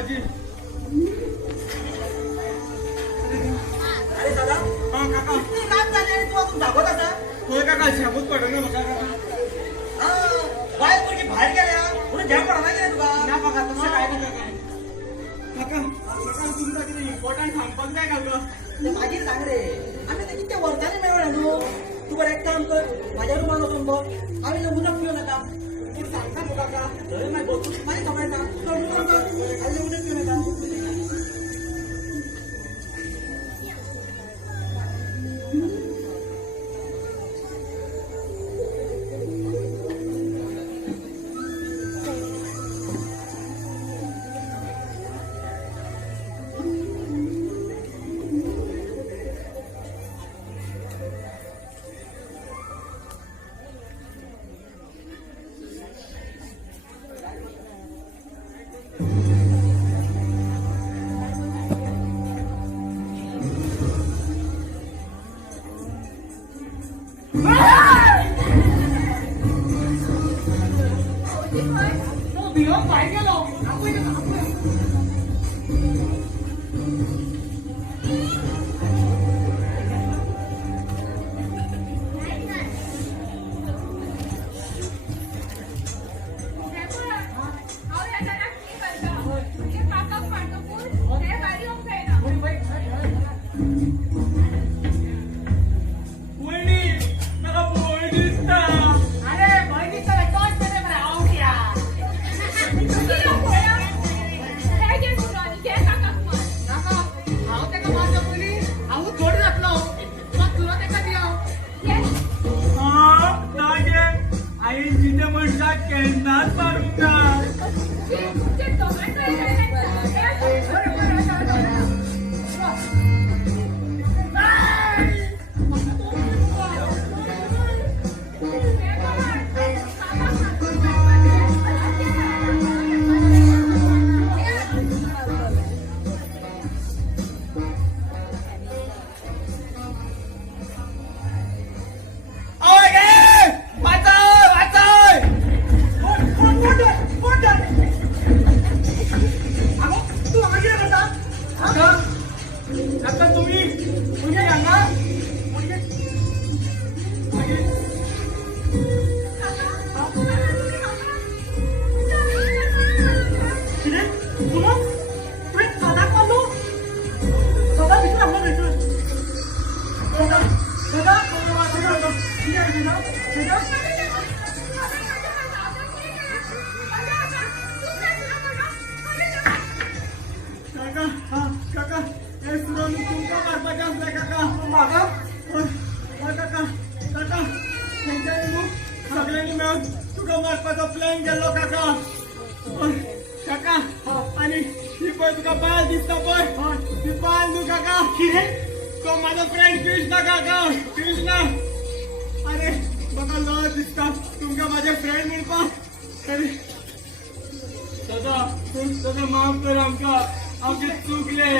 माझी. अरे दादा हा काका. किती रात झाली आणि तू अजून जागोत असा? होय काका शाबूत पडलं ना बघा काका. बाहेर पोरगी बाहेर गेल्या पुढे घ्या पडा नाही तुका ना बघा तसं काय नाही काका. काका काका तुमचा किती इम्पॉर्टंट सांगपाक काय काका. ते मागीर सांग रे आम्ही ते किती वर्धाने मेळ्या न्हू. तू बरं एक काम कर माझ्या रुमान वचून बघ आम्ही उदक पिऊ नका पूण सांगता न्हू काका. अरे नाही बघ तू माझी सगळ्यांना तुझं रुमान कर आम्ही उदक पिऊ नका. सगळ्यांनी मिळून तुका मारपाचो प्लॅन केलो काका. काका आणि ही पळय तुका बायल दिसता पळय ती बायल न्हू काका. तो माझा फ्रेंड कृष्णा काका. कृष्णा अरे म्हाका लज दिसता तुमका माझे फ्रेंड म्हणपाक. अरे दादा माफ कर आमकां आमचे चुकले.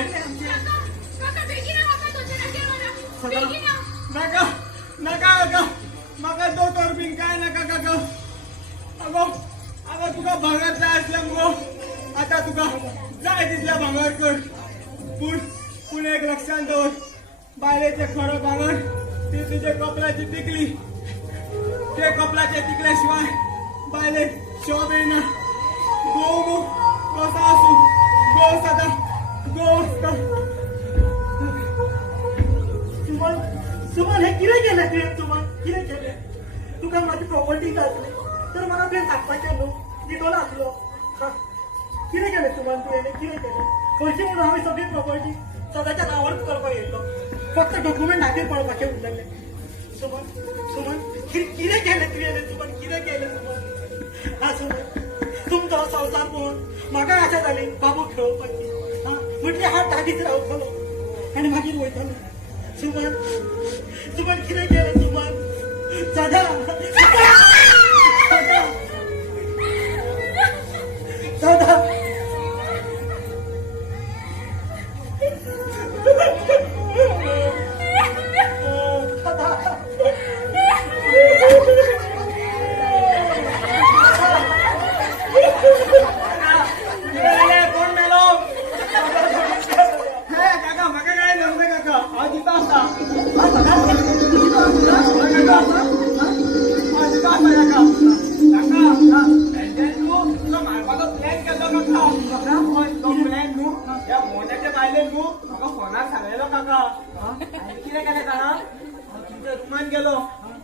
नाका नाका काका म्हाका दोतोर बीन काय नाका काका. अगो अगो तुका भांगर जाय आसलें मुगो आतां तुका जाय तितलें भांगर कर. पूण एक लक्षात दवर बायलेचें खरो भांगर ती तुजे कपलाची तिकली. ते कपलाचे तिकले शिवाय बायलेक शोभ येना. गो कसा आसूं गो सदा गो आसता. सुमन हे कितें केलें तुवें. सुमन कितें केलें. तुका माझी प्रॉपर्टी जाय आसली तर मला तुवें सांगपाचें न्हू. दिलो नासलो. कितें केलें सुमन तुवें कितें केलें. खंयची म्हणून हांवें सगळी प्रॉपर्टी सदाच्या नांवारच करपाक येयलो. फक्त डॉक्युमेंट हातीर पळोवपाचें उरलेलें. सुमन सुमन कितें केलें तुवें. सुमन कितें केलें सुमन. हा सुमन तुमचो संवसार पळोवन म्हाका आशा जाली बाबू खेळोवपाची. म्हटलें हांव लागींच रावतलो आनी मागीर वयतलो. सुमन सुमन कितें केलें सुमन. सदा सदा कोण मेलो आले न्हू म्हाका फोनार सांगलेलो काका आनी कितें केलें जाणा हांव तुमच्या रुमान गेलो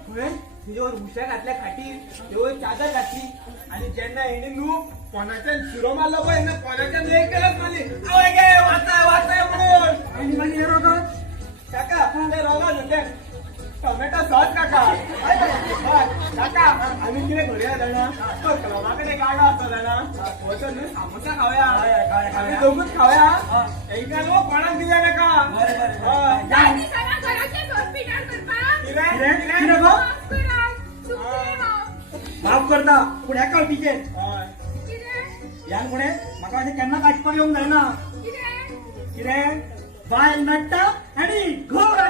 खंय तुजेवर उशा घातल्या खाटीर तेवय चादर घातली आनी जेन्ना हेणी न्हू फोनाच्यान शिरो मारलो पळय ना फोनाच्यान एक केलंच मारली आवय गे वाचाय वाचाय म्हणून आणि मागीर हे रोगात काका ते रोगान होते टोमॅटो सॉस काका हय, काका आमी कितें करूया जाणा तो क्लबा कडेन गाडो आसा जाणा वचून न्हू सामोसा खावया आमी दोगूच खावया एकदा न्हू कोणाक दिल्या नाका हय. काय दिसना घराचे घर पिटार करपाक कितें कितें कितें गो माफ करा चुकलें हांव माफ करता पूण एका टिकेन हय कितें ह्यान फुडें म्हाका अशें केन्ना काटपाक येवंक जायना कितें कितें बायल नडटा आनी घोर